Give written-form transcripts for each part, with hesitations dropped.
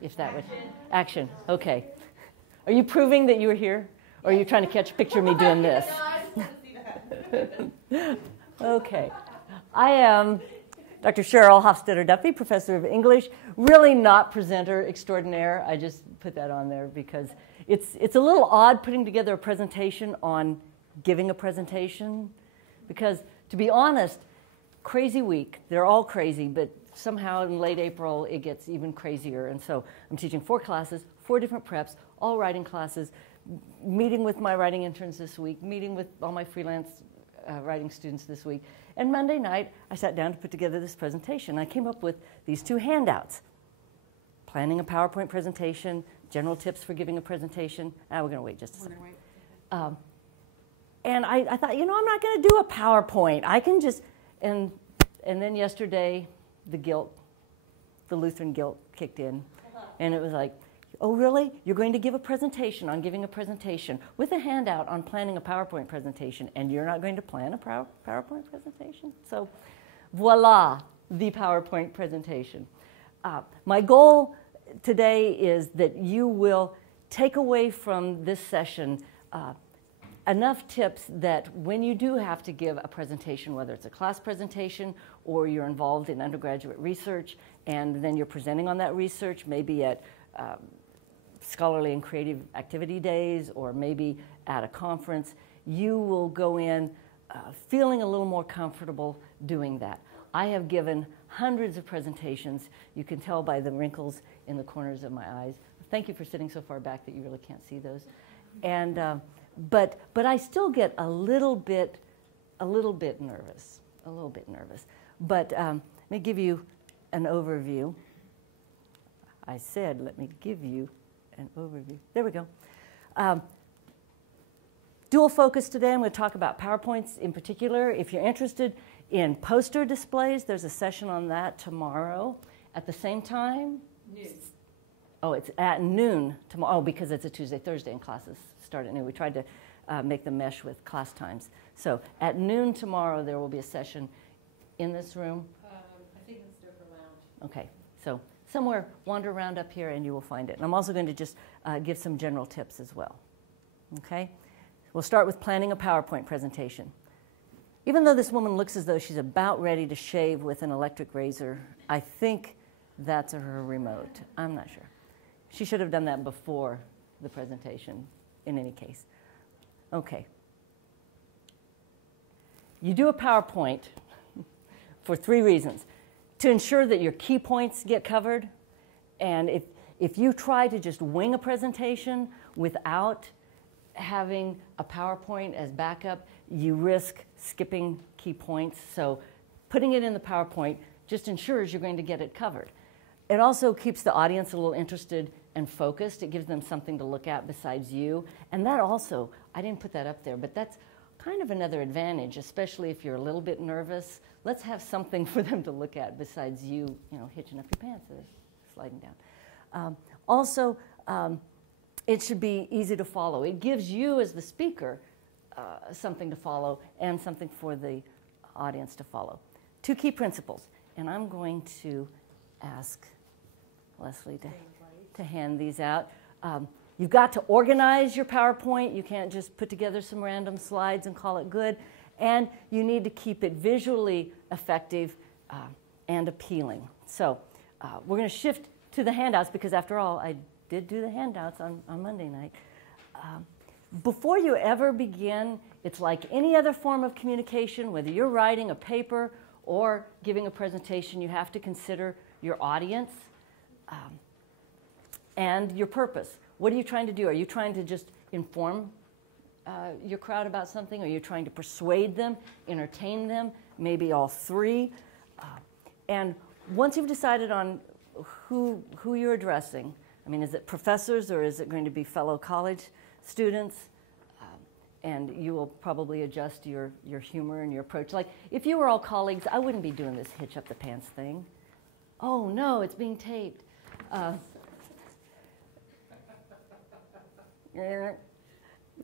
If that would. Action. Okay. Are you proving that you were here? Or are you trying to catch a picture of me doing this? Okay. I am Dr. Cheryl Duffy, professor of English. Really not presenter extraordinaire. I just put that on there because it's a little odd putting together a presentation on giving a presentation. Because, to be honest, crazy week. They're all crazy, but somehow in late April it gets even crazier. And so I'm teaching 4 classes, 4 different preps, all writing classes, meeting with my writing interns this week, meeting with all my freelance writing students this week. And Monday night, I sat down to put together this presentation. I came up with these 2 handouts. Planning a PowerPoint presentation, general tips for giving a presentation. We're going to wait just a second. And I thought, I'm not going to do a PowerPoint. I can just, and then yesterday, the Lutheran guilt kicked in. And it was like, oh, really? You're going to give a presentation on giving a presentation with a handout on planning a PowerPoint presentation, and you're not going to plan a PowerPoint presentation? So voila, the PowerPoint presentation. My goal today is that you will take away from this session enough tips that when you do have to give a presentation, whether it's a class presentation or you're involved in undergraduate research, and then you're presenting on that research, maybe at scholarly and creative activity days, or maybe at a conference, you will go in feeling a little more comfortable doing that. I have given hundreds of presentations. You can tell by the wrinkles in the corners of my eyes. Thank you for sitting so far back that you really can't see those. And but I still get a little bit nervous, But let me give you an overview. I said, let me give you an overview. There we go. Dual focus today. I'm going to talk about PowerPoints in particular. If you're interested in poster displays, there's a session on that tomorrow at the same time. Noon. Oh, it's at noon tomorrow. Oh, because it's a Tuesday, Thursday, and classes start at noon. We tried to make them mesh with class times. So at noon tomorrow, there will be a session in this room. I think it's different lounge. Okay, so somewhere wander around up here and you will find it. And I'm also going to just give some general tips as well. Okay? We'll start with planning a PowerPoint presentation. Even though this woman looks as though she's about ready to shave with an electric razor, I think that's her remote. I'm not sure. She should have done that before the presentation, in any case. Okay. You do a PowerPoint for 3 reasons. To ensure that your key points get covered, and if you try to just wing a presentation without having a PowerPoint as backup, you risk skipping key points. So putting it in the PowerPoint just ensures you're going to get it covered. It also keeps the audience a little interested and focused. It gives them something to look at besides you. And that also, I didn't put that up there, but that's kind of another advantage, especially if you're a little bit nervous. Let's have something for them to look at besides you, hitching up your pants or sliding down. It should be easy to follow. It gives you, as the speaker, something to follow and something for the audience to follow. 2 key principles, and I'm going to ask Leslie to hand these out. You've got to organize your PowerPoint. You can't just put together some random slides and call it good. And you need to keep it visually effective and appealing. So we're going to shift to the handouts because, after all, I did do the handouts on Monday night. Before you ever begin, it's like any other form of communication, whether you're writing a paper or giving a presentation, you have to consider your audience and your purpose. What are you trying to do? Are you trying to just inform your crowd about something? Are you trying to persuade them, entertain them, maybe all 3? And once you've decided on who you're addressing, I mean, is it professors or is it going to be fellow college students? And you will probably adjust your humor and your approach. Like, if you were all colleagues, I wouldn't be doing this hitch up the pants thing. Oh, no, it's being taped.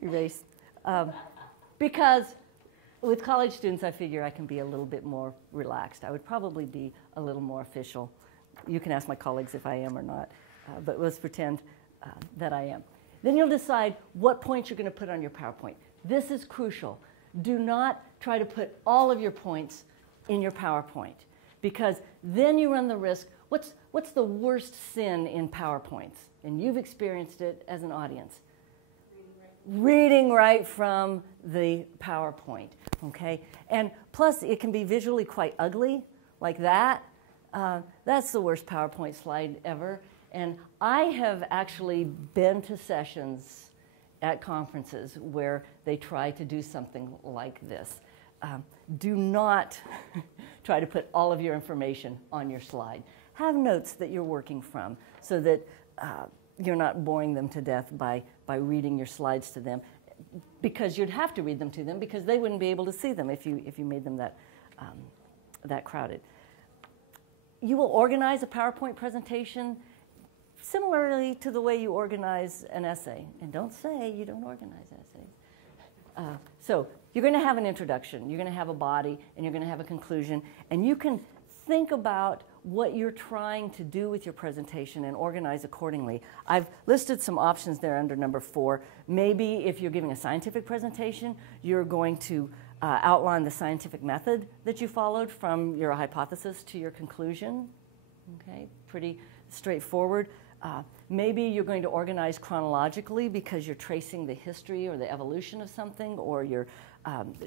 Erase. Because with college students, I figure I can be a little bit more relaxed. I would probably be a little more official. You can ask my colleagues if I am or not. but let's pretend that I am. Then you'll decide what points you're going to put on your PowerPoint. This is crucial. Do not try to put all of your points in your PowerPoint, because then you run the risk. What's the worst sin in PowerPoints? And you've experienced it as an audience. Reading right from the PowerPoint, okay? And plus, it can be visually quite ugly, like that. That's the worst PowerPoint slide ever. And I have actually been to sessions at conferences where they try to do something like this. Do not try to put all of your information on your slide. Have notes that you're working from so that you're not boring them to death by reading your slides to them, because you'd have to read them to them because they wouldn't be able to see them if you made them that crowded. You will organize a PowerPoint presentation similarly to the way you organize an essay. And don't say you don't organize essays. So you're going to have an introduction, you're going to have a body, and you're going to have a conclusion. And you can think about what you're trying to do with your presentation and organize accordingly. I've listed some options there under number 4. Maybe if you're giving a scientific presentation, you're going to outline the scientific method that you followed from your hypothesis to your conclusion. Okay, pretty straightforward. Maybe you're going to organize chronologically because you're tracing the history or the evolution of something, or you're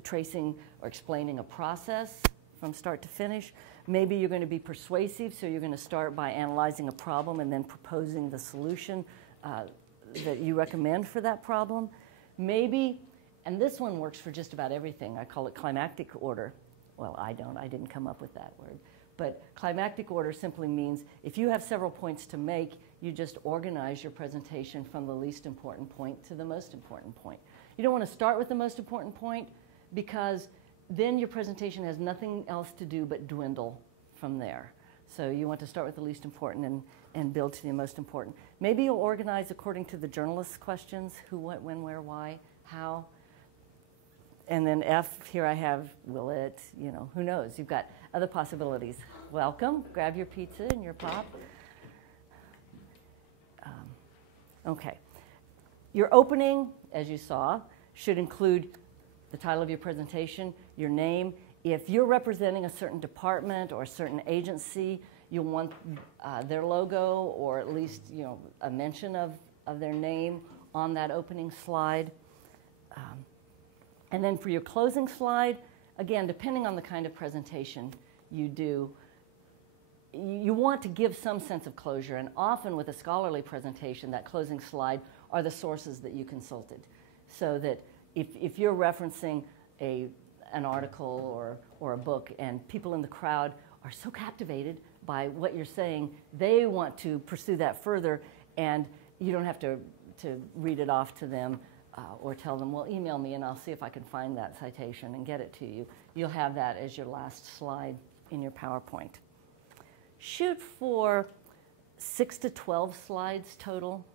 tracing or explaining a process from start to finish. Maybe you're going to be persuasive, so you're going to start by analyzing a problem and then proposing the solution that you recommend for that problem. Maybe, and this one works for just about everything, I call it climactic order. Well, I didn't come up with that word. But climactic order simply means if you have several points to make, you just organize your presentation from the least important point to the most important point. You don't want to start with the most important point, because then your presentation has nothing else to do but dwindle from there. So you want to start with the least important and build to the most important. Maybe you'll organize according to the journalist's questions: who, what, when, where, why, how. And then F, here I have, will it, who knows? You've got other possibilities. Welcome, grab your pizza and your pop. Okay. Your opening, as you saw, should include the title of your presentation, your name. If you're representing a certain department or a certain agency, you'll want their logo, or at least a mention of their name on that opening slide. And then for your closing slide, again, depending on the kind of presentation you do, you want to give some sense of closure. And often with a scholarly presentation, that closing slide are the sources that you consulted. So that if you're referencing an article or a book, and people in the crowd are so captivated by what you're saying, they want to pursue that further, and you don't have to read it off to them or tell them, well, email me and I'll see if I can find that citation and get it to you. You'll have that as your last slide in your PowerPoint. Shoot for 6 to 12 slides total.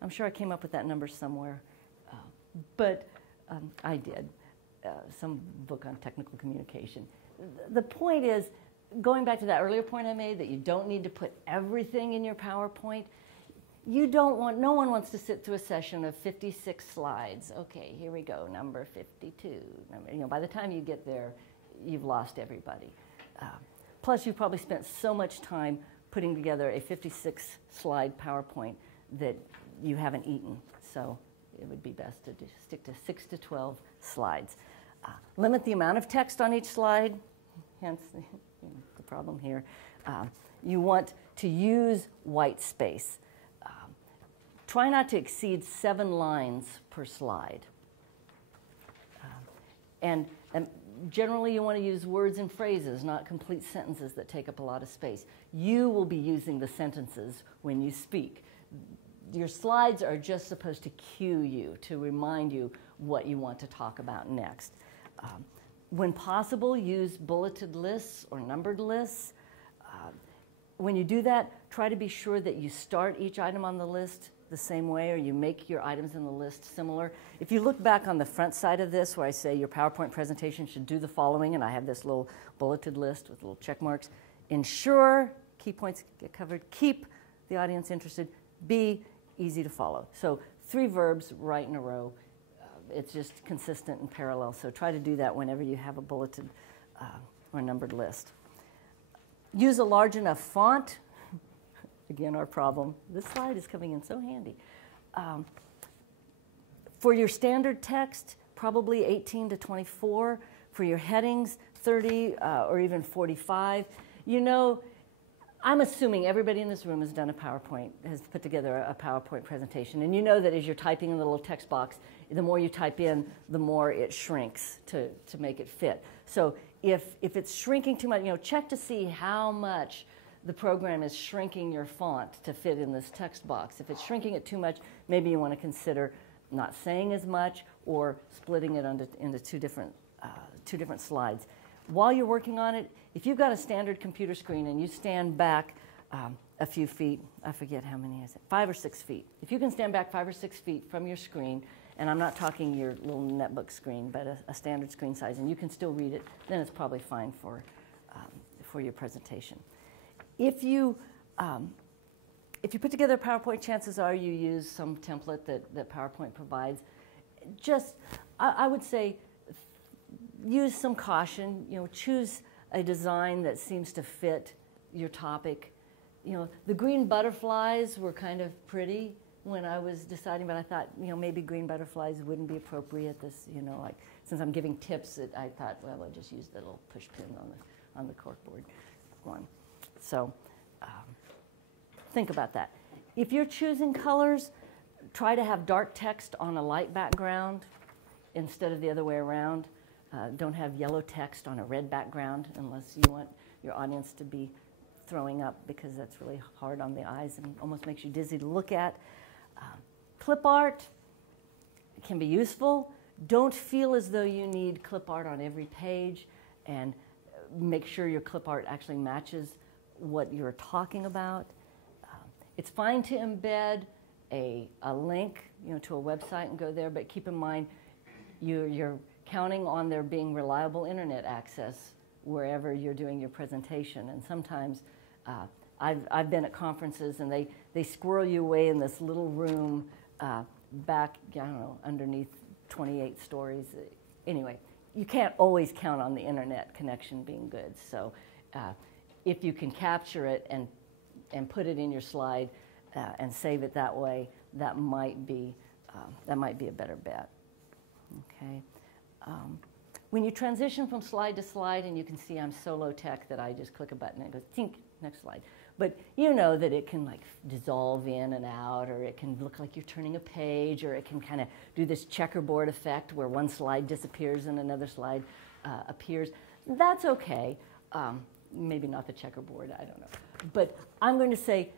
I'm sure I came up with that number somewhere, but I did. Some book on technical communication. The point is, going back to that earlier point I made, that you don't need to put everything in your PowerPoint. No one wants to sit through a session of 56 slides. Okay, here we go, number 52. By the time you get there, you've lost everybody. Plus, you've probably spent so much time putting together a 56-slide PowerPoint that you haven't eaten. So it would be best to just stick to 6 to 12 slides. Limit the amount of text on each slide, hence the problem here. You want to use white space. Try not to exceed 7 lines per slide. And generally you want to use words and phrases, not complete sentences that take up a lot of space. You will be using the sentences when you speak. Your slides are just supposed to cue you, to remind you what you want to talk about next. When possible, use bulleted lists or numbered lists. When you do that, try to be sure that you start each item on the list the same way, or you make your items in the list similar. If you look back on the front side of this, where I say your PowerPoint presentation should do the following, and I have this little bulleted list with little check marks: ensure key points get covered, keep the audience interested, B, easy to follow. So 3 verbs right in a row. It's just consistent and parallel. So try to do that whenever you have a bulleted or numbered list. Use a large enough font. Again, our problem. This slide is coming in so handy. For your standard text, probably 18 to 24. For your headings, 30 or even 45. You know, I'm assuming everybody in this room has done a PowerPoint, has put together a PowerPoint presentation. And you know that as you're typing in the little text box, the more you type in, the more it shrinks to make it fit. So if it's shrinking too much, you know, check to see how much the program is shrinking your font to fit in this text box. If it's shrinking it too much, maybe you want to consider not saying as much or splitting it into two different slides. While you're working on it, if you've got a standard computer screen and you stand back a few feet, I forget how many is it, 5 or 6 feet. If you can stand back 5 or 6 feet from your screen, and I'm not talking your little netbook screen, but a standard screen size, and you can still read it, then it's probably fine for your presentation. If you put together a PowerPoint, chances are you use some template that PowerPoint provides. Just, I would say, use some caution. You know, choose a design that seems to fit your topic. You know, the green butterflies were kind of pretty when I was deciding, but I thought, you know, maybe green butterflies wouldn't be appropriate. This, you know, like since I'm giving tips, I thought, well, I'll just use the little push pin on the corkboard one. So think about that. If you're choosing colors, try to have dark text on a light background instead of the other way around. Don't have yellow text on a red background unless you want your audience to be throwing up, because that's really hard on the eyes and almost makes you dizzy to look at. Clip art can be useful. Don't feel as though you need clip art on every page, and make sure your clip art actually matches what you're talking about. It's fine to embed a link, you know, to a website and go there, but keep in mind you're counting on there being reliable internet access wherever you're doing your presentation. And sometimes I've been at conferences and they squirrel you away in this little room back, I don't know, underneath 28 stories. Anyway, you can't always count on the internet connection being good. So if you can capture it and put it in your slide and save it that way, that might be a better bet. Okay. When you transition from slide to slide, and you can see I'm so low tech that I just click a button and it goes, tink, next slide. But you know that it can like dissolve in and out, or it can look like you're turning a page, or it can kind of do this checkerboard effect where one slide disappears and another slide appears. That's okay. Maybe not the checkerboard, I don't know. But I'm going to say,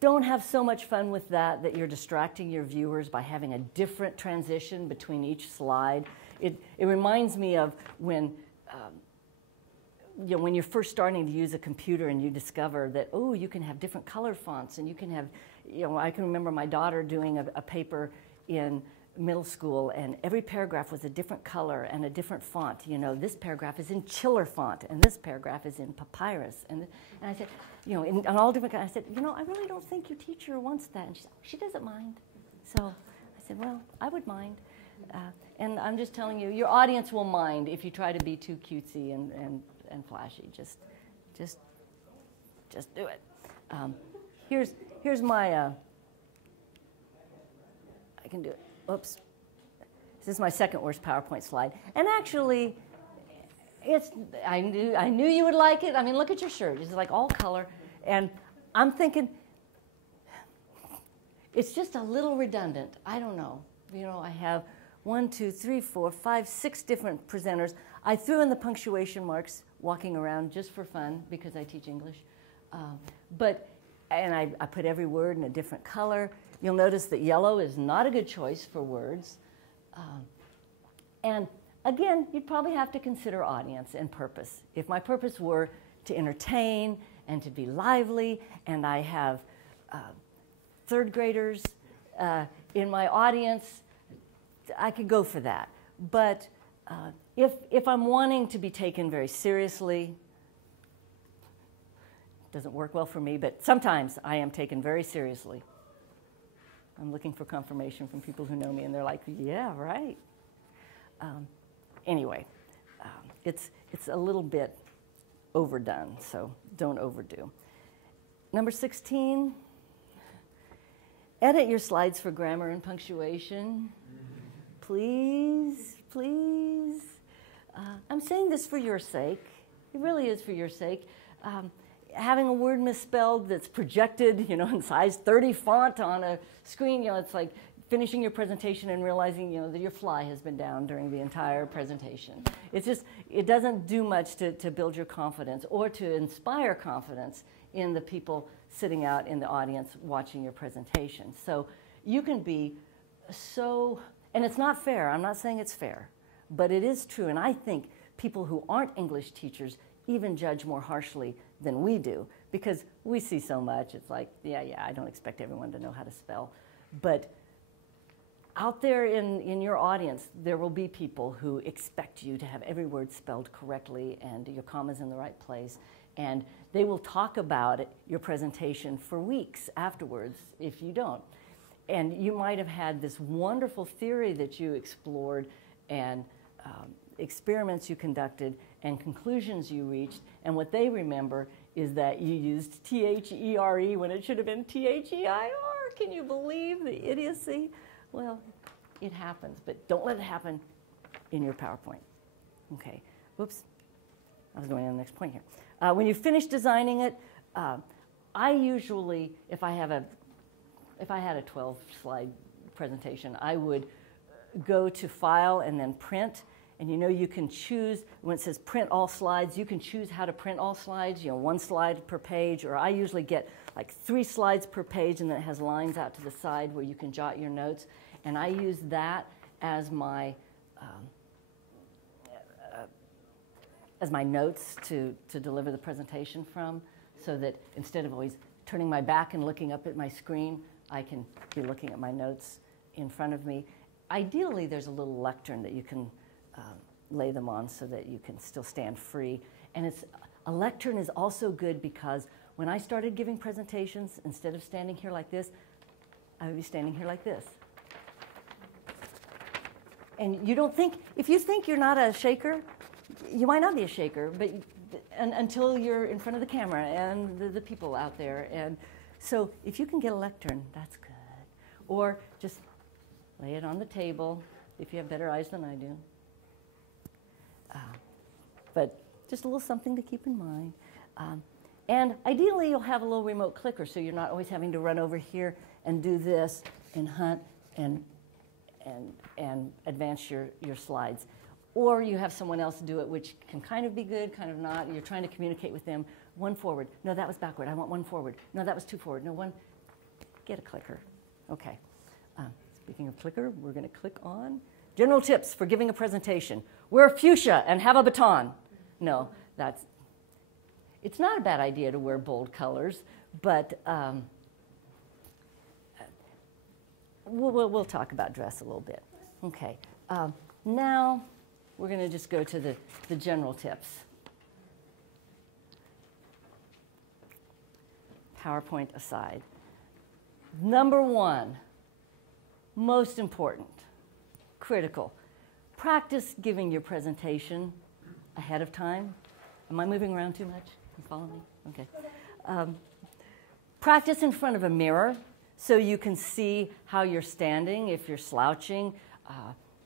don't have so much fun with that you're distracting your viewers by having a different transition between each slide. It reminds me of when, you know, when you're first starting to use a computer and you discover that, oh, you can have different color fonts, and you can have, you know, I can remember my daughter doing a paper in middle school, and every paragraph was a different color and a different font. You know, this paragraph is in chiller font, and this paragraph is in papyrus. And I said, you know, in all different kinds, I said, you know, I really don't think your teacher wants that. And she said, she doesn't mind. So I said, well, I would mind. And I'm just telling you, your audience will mind if you try to be too cutesy and flashy. Just do it. Here's my, I can do it. Oops. This is my second worst PowerPoint slide. And actually, I knew you would like it. I mean, look at your shirt. It's like all color. And I'm thinking, it's just a little redundant. I don't know. You know, I have 1, 2, 3, 4, 5, 6 different presenters. I threw in the punctuation marks walking around just for fun because I teach English. And I put every word in a different color. You'll notice that yellow is not a good choice for words. And again, you'd probably have to consider audience and purpose. If my purpose were to entertain and to be lively, and I have third graders in my audience, I could go for that. But if I'm wanting to be taken very seriously, Doesn't work well for me, but sometimes I am taken very seriously. I'm looking for confirmation from people who know me, and they're like, yeah, right. Anyway, it's a little bit overdone, so don't overdo. Number 16, edit your slides for grammar and punctuation. Please, please. I'm saying this for your sake. It really is for your sake. Having a word misspelled that's projected, in size 30 font on a screen, it's like finishing your presentation and realizing, that your fly has been down during the entire presentation. It's just, it doesn't do much to build your confidence or to inspire confidence in the people sitting out in the audience watching your presentation. So you can be so, and it's not fair, I'm not saying it's fair, but it is true, and I think people who aren't English teachers even judge more harshly than we do, because we see so much. It's like, yeah, I don't expect everyone to know how to spell. But out there in your audience, there will be people who expect you to have every word spelled correctly and your commas in the right place. And they will talk about your presentation for weeks afterwards if you don't. And you might have had this wonderful theory that you explored and experiments you conducted and conclusions you reached, and what they remember is that you used T-H-E-R-E when it should have been T-H-E-I-R. Can you believe the idiocy? Well, it happens, but don't let it happen in your PowerPoint. Okay, whoops, I was going on the next point here. When you finish designing it, I usually, if I had a 12-slide presentation, I would go to File and then Print. And you can choose, when it says print all slides, you can choose how to print all slides, 1 slide per page, or I usually get like 3 slides per page, and then it has lines out to the side where you can jot your notes. And I use that as my notes to deliver the presentation from, so that instead of always turning my back and looking up at my screen, I can be looking at my notes in front of me. Ideally, there's a little lectern that you can lay them on so that you can still stand free. And a lectern is also good because when I started giving presentations, instead of standing here like this, I would be standing here like this. And you don't think, if you think you're not a shaker, you might not be a shaker, but until you're in front of the camera and the people out there. And so if you can get a lectern, that's good. Or just lay it on the table if you have better eyes than I do. But just a little something to keep in mind. And ideally, you'll have a little remote clicker, so you're not always having to run over here and do this and hunt and advance your slides. Or you have someone else do it, which can kind of be good, kind of not. You're trying to communicate with them. 1 forward. No, that was backward. I want 1 forward. No, that was 2 forward. No, 1. Get a clicker. Okay. Speaking of clicker, we're going to click on general tips for giving a presentation. Wear fuchsia and have a baton. No, it's not a bad idea to wear bold colors, but we'll talk about dress a little bit. Okay, now we're going to just go to the general tips. PowerPoint aside. Number 1, most important, critical. Practice giving your presentation ahead of time. Am I moving around too much? You follow me? Okay. Practice in front of a mirror so you can see how you're standing. If you're slouching,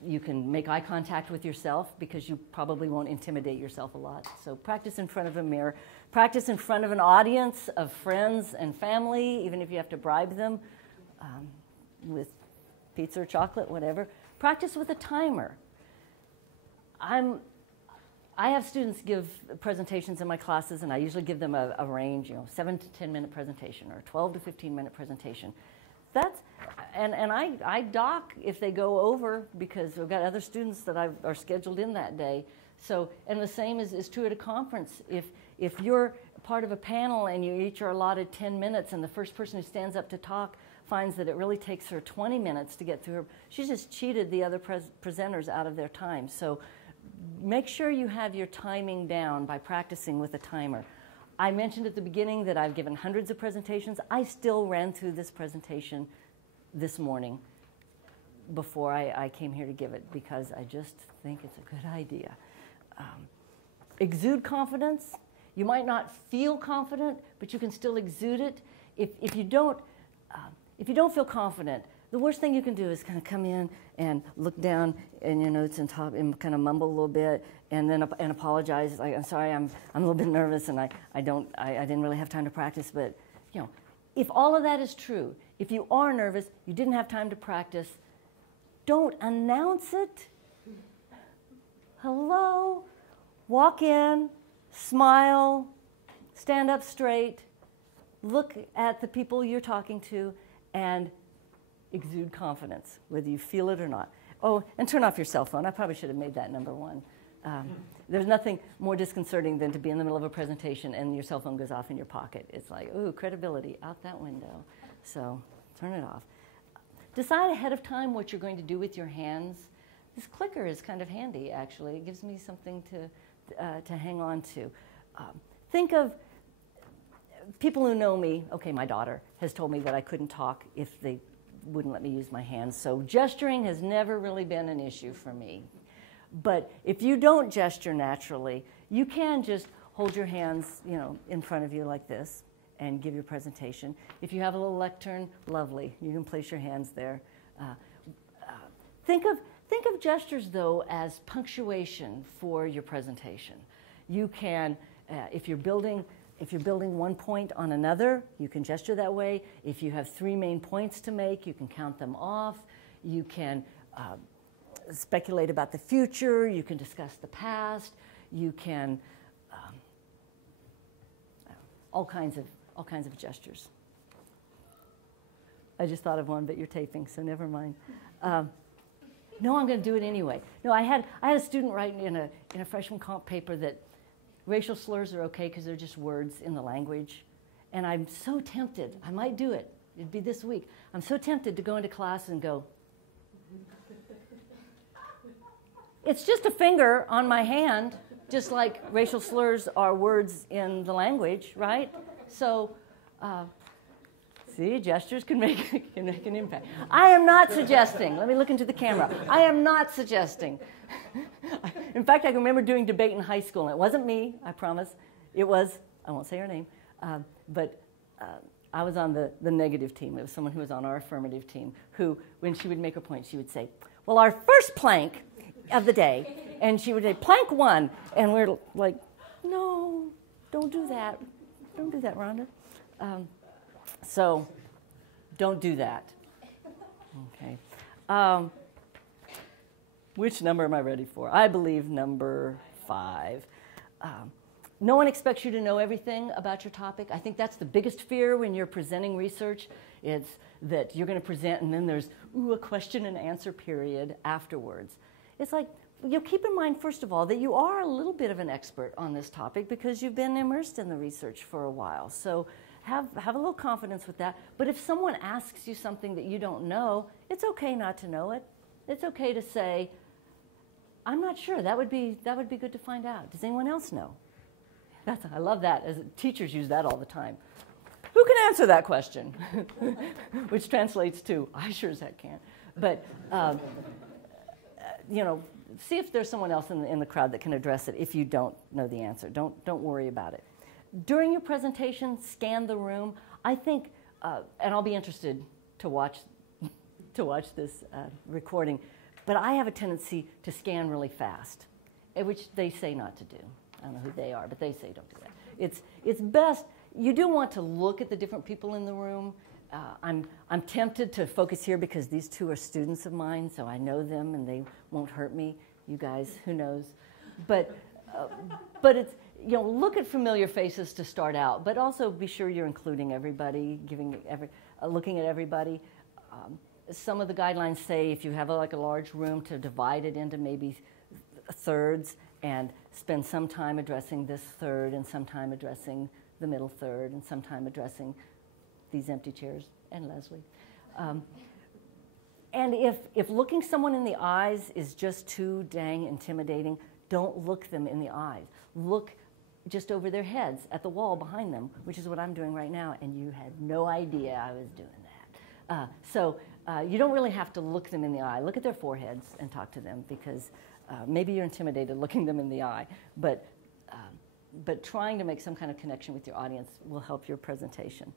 you can make eye contact with yourself because you probably won't intimidate yourself a lot. So practice in front of a mirror. Practice in front of an audience of friends and family, even if you have to bribe them with pizza or chocolate, whatever. Practice with a timer. I have students give presentations in my classes, and I usually give them a range, 7 to 10 minute presentation or 12 to 15 minute presentation. And I dock if they go over because we've got other students that are scheduled in that day. So, and the same is true at a conference. If you're part of a panel and you each are allotted 10 minutes and the first person who stands up to talk finds that it really takes her 20 minutes to get through her, she's just cheated the other presenters out of their time. So make sure you have your timing down by practicing with a timer. I mentioned at the beginning that I've given hundreds of presentations. I still ran through this presentation this morning before I came here to give it because I just think it's a good idea. Exude confidence. You might not feel confident, but you can still exude it. If you don't feel confident, the worst thing you can do is kind of come in and look down in your notes and talk and kind of mumble a little bit, and then apologize. Like, I'm sorry, I'm a little bit nervous, and I didn't really have time to practice. But if all of that is true, if you are nervous, you didn't have time to practice, don't announce it. Hello, walk in, smile, stand up straight, look at the people you're talking to, and exude confidence, whether you feel it or not. Oh, and turn off your cell phone. I probably should have made that number one. There's nothing more disconcerting than to be in the middle of a presentation and your cell phone goes off in your pocket. It's like, ooh, credibility out that window. So turn it off. Decide ahead of time what you're going to do with your hands. This clicker is kind of handy, actually. It gives me something to hang on to. Think of people who know me. Okay, my daughter has told me that I couldn't talk if they wouldn't let me use my hands. So gesturing has never really been an issue for me. But if you don't gesture naturally, you can just hold your hands, in front of you like this and give your presentation. If you have a little lectern, lovely. You can place your hands there. Think of gestures, though, as punctuation for your presentation. You can, if you're building one point on another, you can gesture that way. If you have 3 main points to make, you can count them off. You can speculate about the future. You can discuss the past. You can all kinds of gestures. I just thought of one, but you're taping, so never mind. No, I'm going to do it anyway. No, I had a student write in a freshman comp paper that racial slurs are okay because they're just words in the language. And I'm so tempted, I might do it, it'd be this week. I'm so tempted to go into class and go, it's just a finger on my hand, just like racial slurs are words in the language, right? So, see, gestures can make an impact. I am not suggesting, let me look into the camera, I am not suggesting. In fact, I can remember doing debate in high school, and it wasn't me, I promise. It was, I won't say her name, but I was on the negative team. It was someone who was on our affirmative team who, when she would make a point, she would say, well, our first plank of the day, and she would say, plank 1, and we're like, no, don't do that. Don't do that, Rhonda. So don't do that. Okay. Which number am I ready for? I believe number 5. No one expects you to know everything about your topic. I think that's the biggest fear when you're presenting research. It's that you're going to present and then there's a question and answer period afterwards. It's like, keep in mind, first of all, that you are a little bit of an expert on this topic because you've been immersed in the research for a while. So have a little confidence with that. But if someone asks you something that you don't know, it's okay not to know it. It's okay to say, I'm not sure. That would be good to find out. Does anyone else know? I love that. As teachers use that all the time. Who can answer that question? Which translates to, I sure as heck can't. But, see if there's someone else in the crowd that can address it if you don't know the answer. Don't worry about it. During your presentation, scan the room. I think, and I'll be interested to watch this recording, but I have a tendency to scan really fast, which they say not to do. I don't know who they are, but they say don't do that. It's best, you do want to look at the different people in the room. I'm tempted to focus here because these 2 are students of mine, so I know them and they won't hurt me. You guys, who knows? But it's, look at familiar faces to start out, but also be sure you're including everybody, looking at everybody. Some of the guidelines say if you have a large room to divide it into maybe thirds and spend some time addressing this third and some time addressing the middle third and some time addressing these empty chairs and Leslie. And if looking someone in the eyes is just too dang intimidating, don't look them in the eyes. Look just over their heads at the wall behind them, which is what I'm doing right now, and you had no idea I was doing that. So you don't really have to look them in the eye. Look at their foreheads and talk to them, because maybe you're intimidated looking them in the eye, but trying to make some kind of connection with your audience will help your presentation.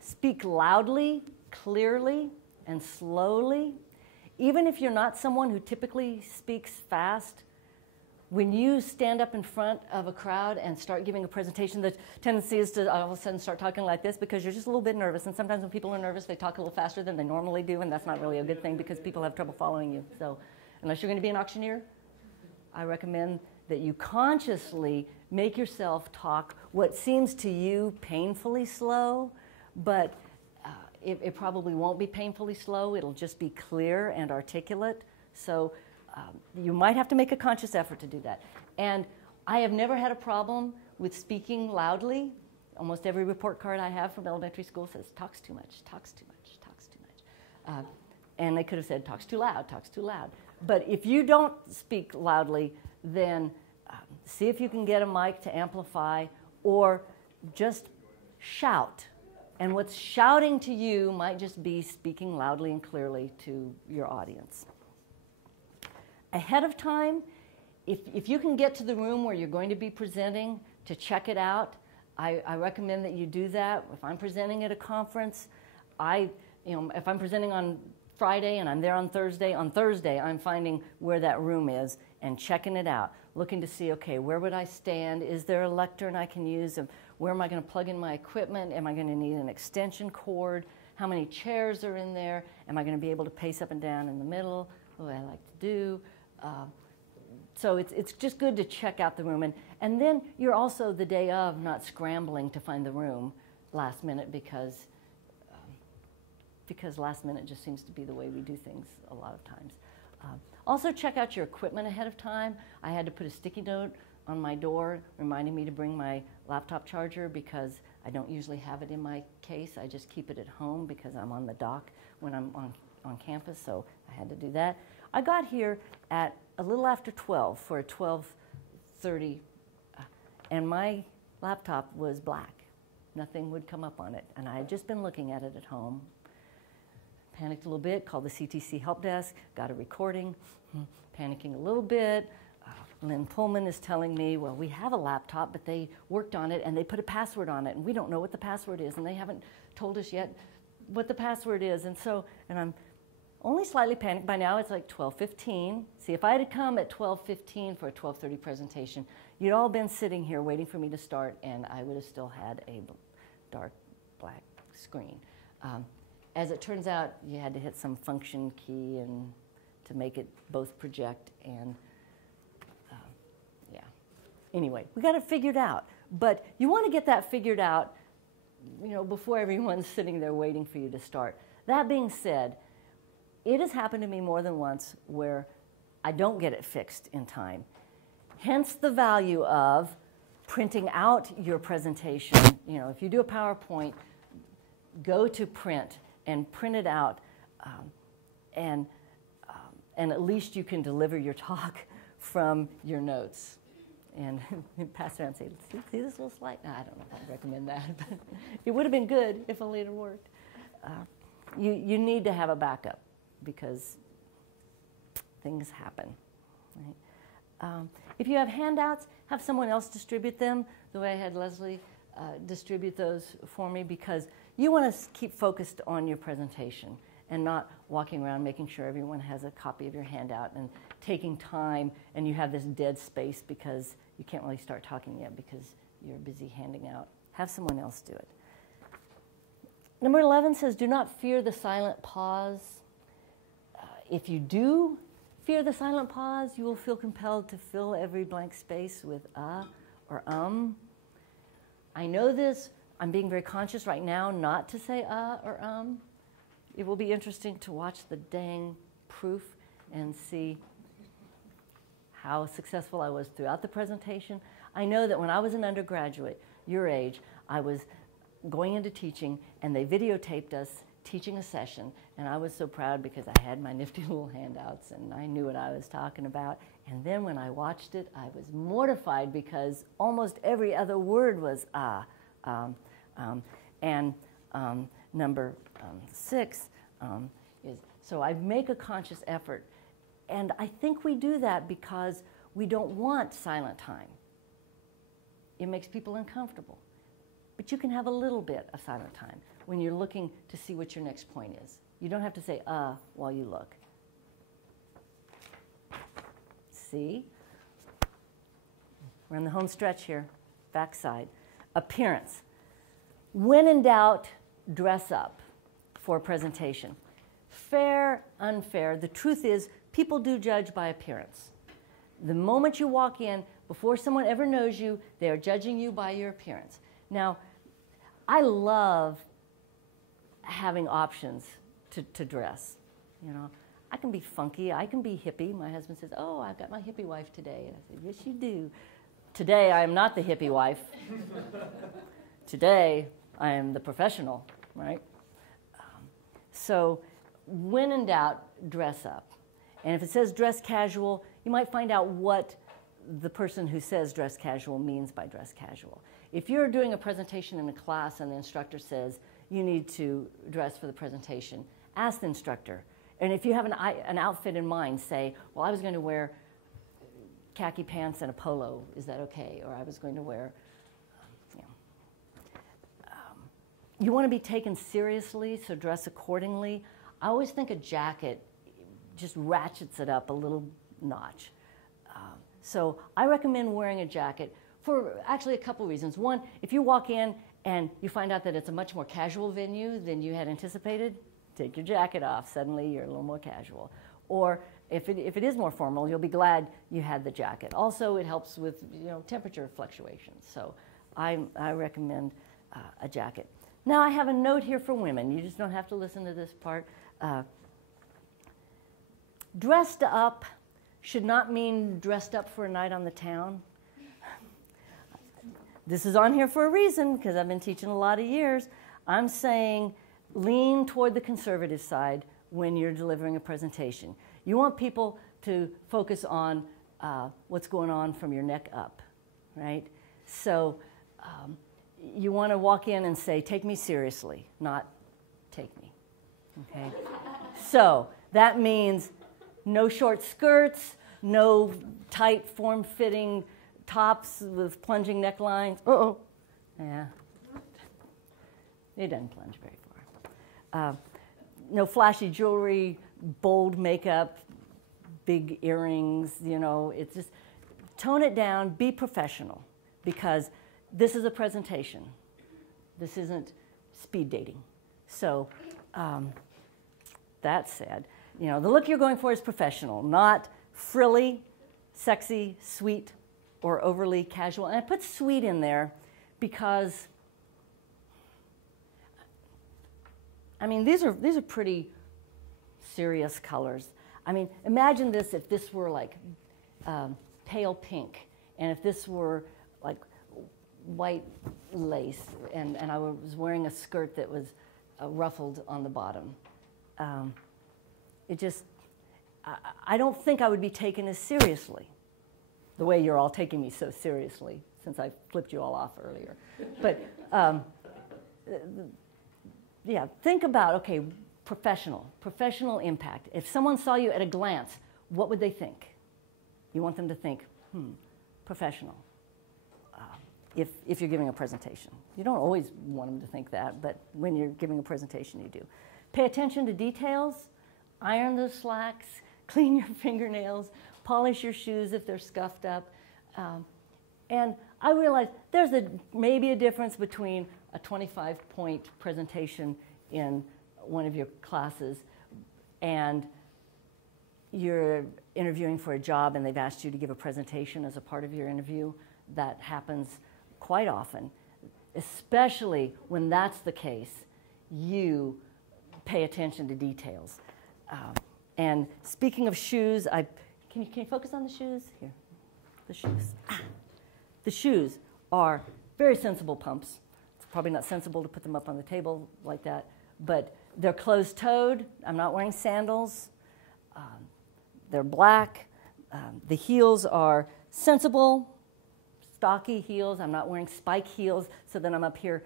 Speak loudly, clearly, and slowly. Even if you're not someone who typically speaks fast, when you stand up in front of a crowd and start giving a presentation, the tendency is to all of a sudden start talking like this, because you're just a little bit nervous. And sometimes when people are nervous, they talk a little faster than they normally do, and that's not really a good thing because people have trouble following you. So unless you're going to be an auctioneer, I recommend that you consciously make yourself talk what seems to you painfully slow, but it probably won't be painfully slow. It'll just be clear and articulate. So you might have to make a conscious effort to do that. And I have never had a problem with speaking loudly. Almost every report card I have from elementary school says, talks too much, talks too much, talks too much. And they could have said, talks too loud, talks too loud. But if you don't speak loudly, then see if you can get a mic to amplify, or just shout. And what's shouting to you might just be speaking loudly and clearly to your audience. Ahead of time, if you can get to the room where you're going to be presenting to check it out, I recommend that you do that. If I'm presenting at a conference, if I'm presenting on Friday and I'm there on Thursday I'm finding where that room is and checking it out, looking to see, okay, where would I stand? Is there a lectern I can use? Where am I going to plug in my equipment? Am I going to need an extension cord? How many chairs are in there? Am I going to be able to pace up and down in the middle? What I like to do. So it's just good to check out the room. And then you're also the day of not scrambling to find the room last minute, because last minute just seems to be the way we do things a lot of times. Also check out your equipment ahead of time. I had to put a sticky note on my door reminding me to bring my laptop charger, because I don't usually have it in my case. I just keep it at home because I'm on the dock when I'm on campus, so I had to do that. I got here at a little after 12 for a 12:30, and my laptop was black. Nothing would come up on it, and I had just been looking at it at home. Panicked a little bit, called the CTC help desk, got a recording, panicking a little bit. Lynn Pullman is telling me, well, we have a laptop, but they worked on it and they put a password on it, and we don't know what the password is, and they haven't told us yet what the password is. And I'm only slightly panicked. By now it's like 12:15. See, if I had come at 12:15 for a 12:30 presentation, you'd all been sitting here waiting for me to start, and I would have still had a dark black screen. As it turns out, you had to hit some function key and to make it both project and anyway, we got it figured out. But you want to get that figured out, before everyone's sitting there waiting for you to start. That being said, it has happened to me more than once where I don't get it fixed in time. Hence the value of printing out your presentation. If you do a PowerPoint, go to print and print it out, and at least you can deliver your talk from your notes. And pass around and say, see this little slide? No, I don't know if I'd recommend that. But it would have been good if only it had worked. You need to have a backup, because things happen. Right? If you have handouts, have someone else distribute them, the way I had Leslie distribute those for me, because you want to keep focused on your presentation and not walking around making sure everyone has a copy of your handout and taking time and you have this dead space because you can't really start talking yet because you're busy handing out. Have someone else do it. Number 11 says, do not fear the silent pause. If you do fear the silent pause, you will feel compelled to fill every blank space with or I know this. I'm being very conscious right now not to say or It will be interesting to watch the dang proof and see how successful I was throughout the presentation. I know that when I was an undergraduate, your age, I was going into teaching, and they videotaped us teaching a session, and I was so proud because I had my nifty little handouts and I knew what I was talking about. And then when I watched it, I was mortified because almost every other word was number 6 is, so I make a conscious effort. And I think we do that because we don't want silent time. It makes people uncomfortable. But you can have a little bit of silent time when you're looking to see what your next point is. You don't have to say, while you look. See? We're in the home stretch here, backside. Appearance. When in doubt, dress up for a presentation. Fair, unfair, the truth is people do judge by appearance. The moment you walk in, before someone ever knows you, they are judging you by your appearance. Now, I love having options to dress. You know, I can be funky, I can be hippie. My husband says, "Oh, I've got my hippie wife today." And I said, "Yes, you do." Today, I am not the hippie wife. Today, I am the professional, right? So, when in doubt, dress up. And if it says dress casual, you might find out what the person who says dress casual means by dress casual. If you're doing a presentation in a class and the instructor says you need to dress for the presentation, ask the instructor. And if you have an outfit in mind, say, well, I was going to wear khaki pants and a polo, is that okay? Or I was going to wear, you want to be taken seriously, so dress accordingly. I always think a jacket just ratchets it up a little notch. So I recommend wearing a jacket for actually a couple reasons. One, if you walk in and you find out that it's a much more casual venue than you had anticipated, take your jacket off. Suddenly you're a little more casual. Or if it is more formal, you'll be glad you had the jacket. Also, it helps with temperature fluctuations. So I recommend a jacket. Now I have a note here for women. You just don't have to listen to this part. Dressed up should not mean dressed up for a night on the town. This is on here for a reason because I've been teaching a lot of years. I'm saying lean toward the conservative side when you're delivering a presentation. You want people to focus on what's going on from your neck up, right? So you want to walk in and say, take me seriously, not take me, okay? So that means no short skirts, no tight form-fitting tops with plunging necklines. Uh-oh. Yeah. It doesn't plunge very far. No flashy jewelry, bold makeup, big earrings, it's just tone it down, be professional, because this is a presentation. This isn't speed dating. So that said, the look you're going for is professional, not frilly, sexy, sweet, or overly casual. And I put sweet in there because, these are pretty serious colors. Imagine this if this were like pale pink, and if this were like white lace, and I was wearing a skirt that was ruffled on the bottom. I don't think I would be taken as seriously, the way you're all taking me so seriously, since I flipped you all off earlier. But yeah, think about, okay, professional impact. If someone saw you at a glance, what would they think? You want them to think, professional, if you're giving a presentation. You don't always want them to think that, but when you're giving a presentation, you do. Pay attention to details, iron those slacks, clean your fingernails, polish your shoes if they're scuffed up. And I realized there's maybe a difference between a 25-point presentation in one of your classes and you're interviewing for a job and they've asked you to give a presentation as a part of your interview. That happens quite often, especially when that's the case. You pay attention to details. And speaking of shoes, can you focus on the shoes? Here, the shoes. The shoes are very sensible pumps. It's probably not sensible to put them up on the table like that, but They're closed-toed. I'm not wearing sandals. They're black. The heels are sensible, stocky heels. I'm not wearing spike heels, so then I'm up here,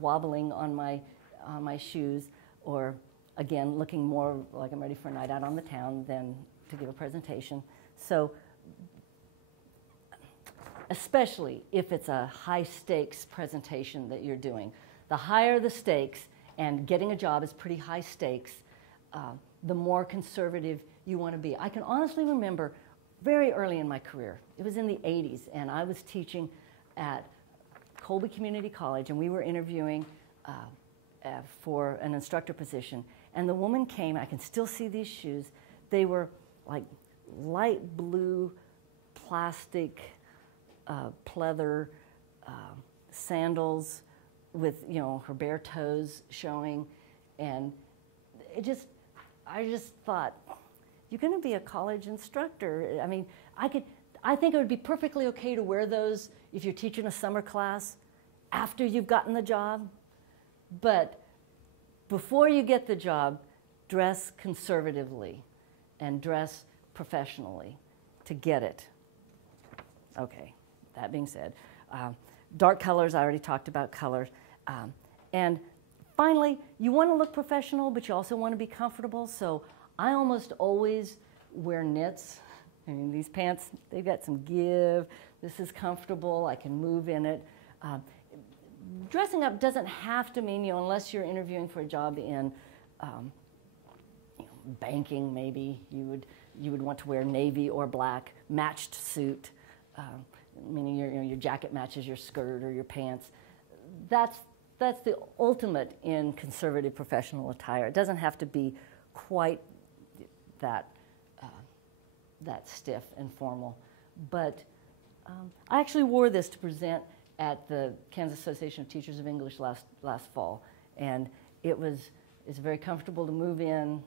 wobbling on my shoes, or again, looking more like I'm ready for a night out on the town than to give a presentation. So, especially if it's a high-stakes presentation that you're doing. The higher the stakes, and getting a job is pretty high stakes, the more conservative you want to be. I can honestly remember very early in my career, it was in the 80s, and I was teaching at Colby Community College, and we were interviewing for an instructor position. And the woman came, I can still see these shoes. They were like light blue plastic pleather sandals with, her bare toes showing. And I just thought, you're going to be a college instructor. I mean, I think it would be perfectly okay to wear those if you're teaching a summer class after you've gotten the job. But before you get the job, dress conservatively and dress professionally to get it. Okay, that being said, dark colors, I already talked about colors. And finally, you want to look professional, but you also want to be comfortable. So I almost always wear knits. I mean, these pants, they've got some give. This is comfortable. I can move in it. Dressing up doesn't have to mean, unless you're interviewing for a job in banking, maybe you would want to wear navy or black matched suit, meaning your jacket matches your skirt or your pants. That's the ultimate in conservative professional attire. It doesn't have to be quite that stiff and formal. But I actually wore this to present at the Kansas Association of Teachers of English last fall, and it's very comfortable to move in.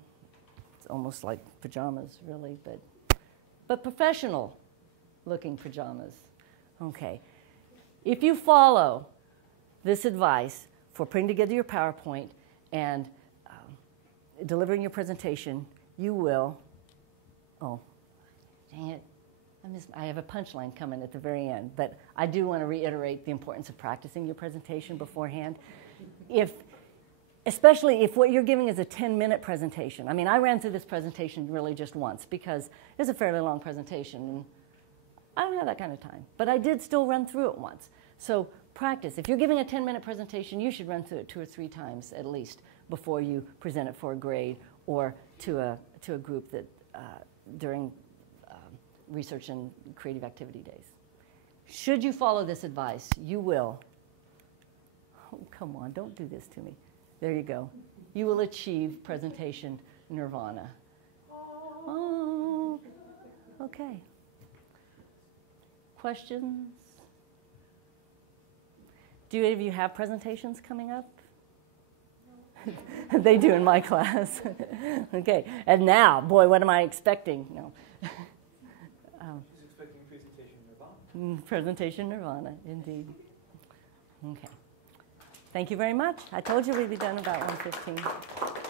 It's almost like pajamas, really, but professional looking pajamas. Okay. If you follow this advice for putting together your PowerPoint and delivering your presentation, you will, oh, dang it, I have a punchline coming at the very end, but I do want to reiterate the importance of practicing your presentation beforehand. Especially if what you're giving is a 10-minute presentation. I mean, I ran through this presentation really just once because it's a fairly long presentation, and I don't have that kind of time. But I did still run through it once. So practice. If you're giving a 10-minute presentation, you should run through it 2 or 3 times at least before you present it for a grade or to a group that during research and creative activity days. Should you follow this advice, you will, oh, come on, don't do this to me. There you go. You will achieve presentation Nirvana. Oh, okay. Questions? Do any of you have presentations coming up? They do in my class. Okay, and now, boy, what am I expecting? No. He's expecting presentation Nirvana. Presentation Nirvana, indeed. Okay. Thank you very much. I told you we'd be done about 1:15.